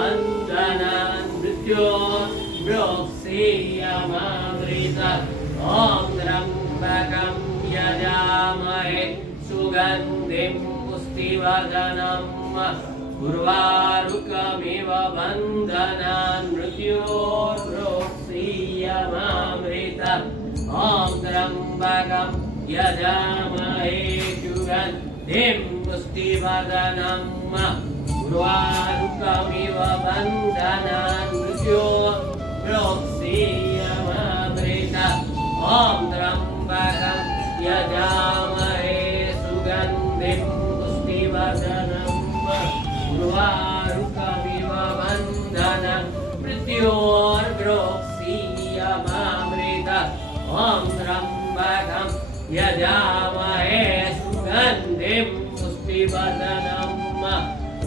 बन्धनान् मृत्योर्मृक्षीयमामृतात् ॐ त्र्यम्बकं यजामहे सुगन्धिं पुष्टिवर्धनम् उर्वारुकमिव बन्धनान् मृत्योर्मृक्षीयमामृतात् ॐ त्र्यम्बकं यजामहे सुगन्धिं पुष्टिवर्धनम् उर्वारुकमिव बन्धनान् मृत्योर्मृक्षीयमामृतात् ॐ त्र्यम्बकं यजामहे सुगन्धिं पुष्टिवर्धनम् उर्वारुकमिव बन्धनान् मृत्योर्मृक्षीयमामृतात् ॐ त्र्यम्बकं यजामहे सुगन्धिं पुष्टिवर्धनम्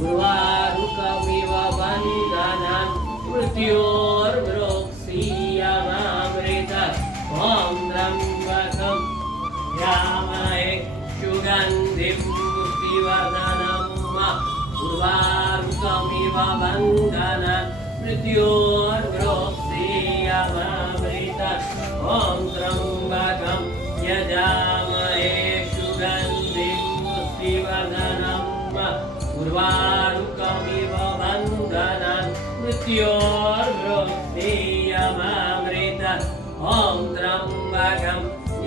उर्वारुकमिव बन्धनान् मृत्योर्मृक्षीयमामृतात् ॐ त्र्यम्बकं यजामहे सुगन्धिं पुष्टिवर्धनम् उर्वारुकमिव बन्धनान् मृत्योर्मृक्षीयमामृतात् ॐ त्र्यम्बकं यजामहे सुगन्धिं पुष्टिवर्धनम् उर्वारुकमिव बन्धनान् मृत्योर्मृक्षीयमामृतात् ॐ त्र्यम्बकं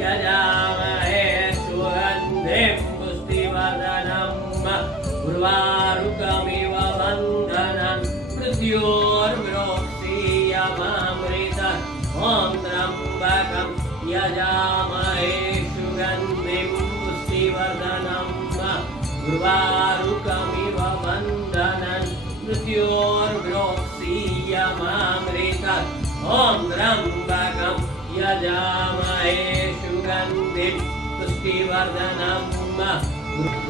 यजामहे सुगन्धिं पुष्टिवर्धनम् उर्वारुकमिव बन्धनान् मृत्योर्मृक्षीयमामृतात् ॐ त्र्यम्बकं यजामहे सुगन्धिं पुष्टिवर्धनम् उर्वारुकमिव बन्धनान् मृत्योर्मृक्षीयमामृतात् ॐ त्र्यम्बकं यजामहे सुगन्धिं पुष्टिवर्धनम्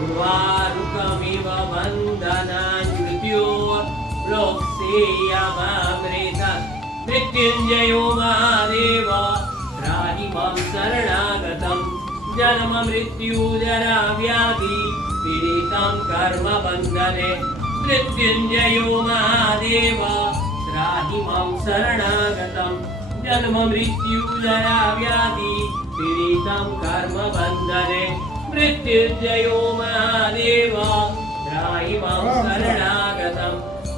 उर्वारुकमिव बन्धनान् मृत्योर्मृक्षीयमामृतात् मृत्युञ्जयो महादेव त्राहि मां शरणागतं जन्म मृत्यु जरा व्याधि पीडितं कर्म बन्धने मृत्युञ्जयो महादेव त्राहि मां शरणागतं जन्म मृत्यु जरा व्याधि पीडितं कर्म बन्धने मृत्युञ्जयो महादेव त्राहि मां शरणागतं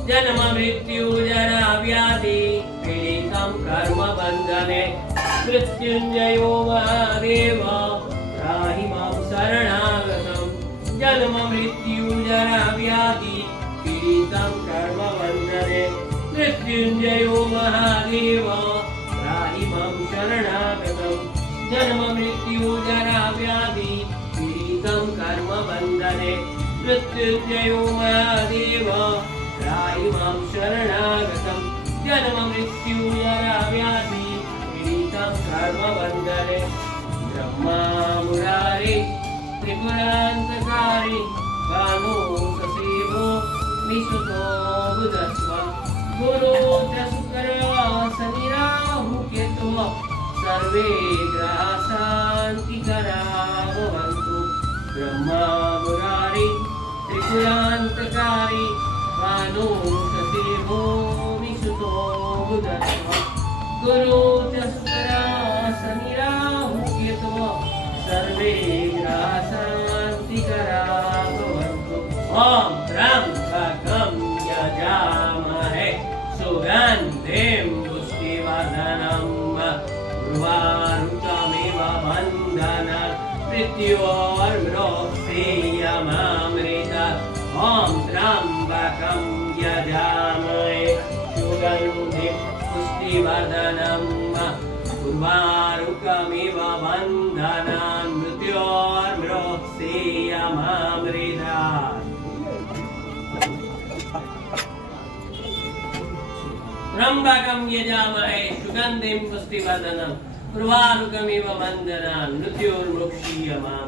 जन्म मृत्यु जरा व्याधि पीडितं कर्म बन्धने मृत्युञ्जयो महादेव त्राहि मां शरणागतं जन्म मृत्यु जरा व्याधि पीडितं कर्म बन्धने मृत्युञ्जयो महादेव त्राहि मां शरणागतं जन्म मृत्यु जरा व्याधि पीडितं कर्म बन्धने मृत्युञ्जयो महादेव त्राहि मां शरणागतं जन्म मृत्यु जरा व्याधि पीडितं कर्म बन्धने ब्रह्मा मुरारी त्रिपुरान्तकारी कालो ससेवो निसुतो बुधस्व गुरु च शुक्र शनि राहु केतु सर्वे ग्रहा शान्तिकरा भवन्तु ब्रह्मा मुरारी त्रिपुरान्तकारी कालो ससेवो निसुतो बुधस्व गुरु च शुक्र शनि राहु केतु सर्वे ग्रहा शान्तिकरा भवन्तु ॐ त्र्यम्बकं यजामहे सुगन्धिं पुष्टिवर्धनम् उर्वारुकमिव बन्धनान् मृत्योर्मृक्षीयमामृतात् ॐ त्र्यम्बकं यजामहे सुगन्धिं पुष्टिवर्धनम् उर्वारुकमिव बन्धनान् मृत्योर्मृक्षीयमामृतात् त्र्यम्बकं यजामहे सुगन्धिं पुष्टिवर्धनम् उर्वारुकमिव बन्धनान् मृत्योर्मृक्षीयमामृतात्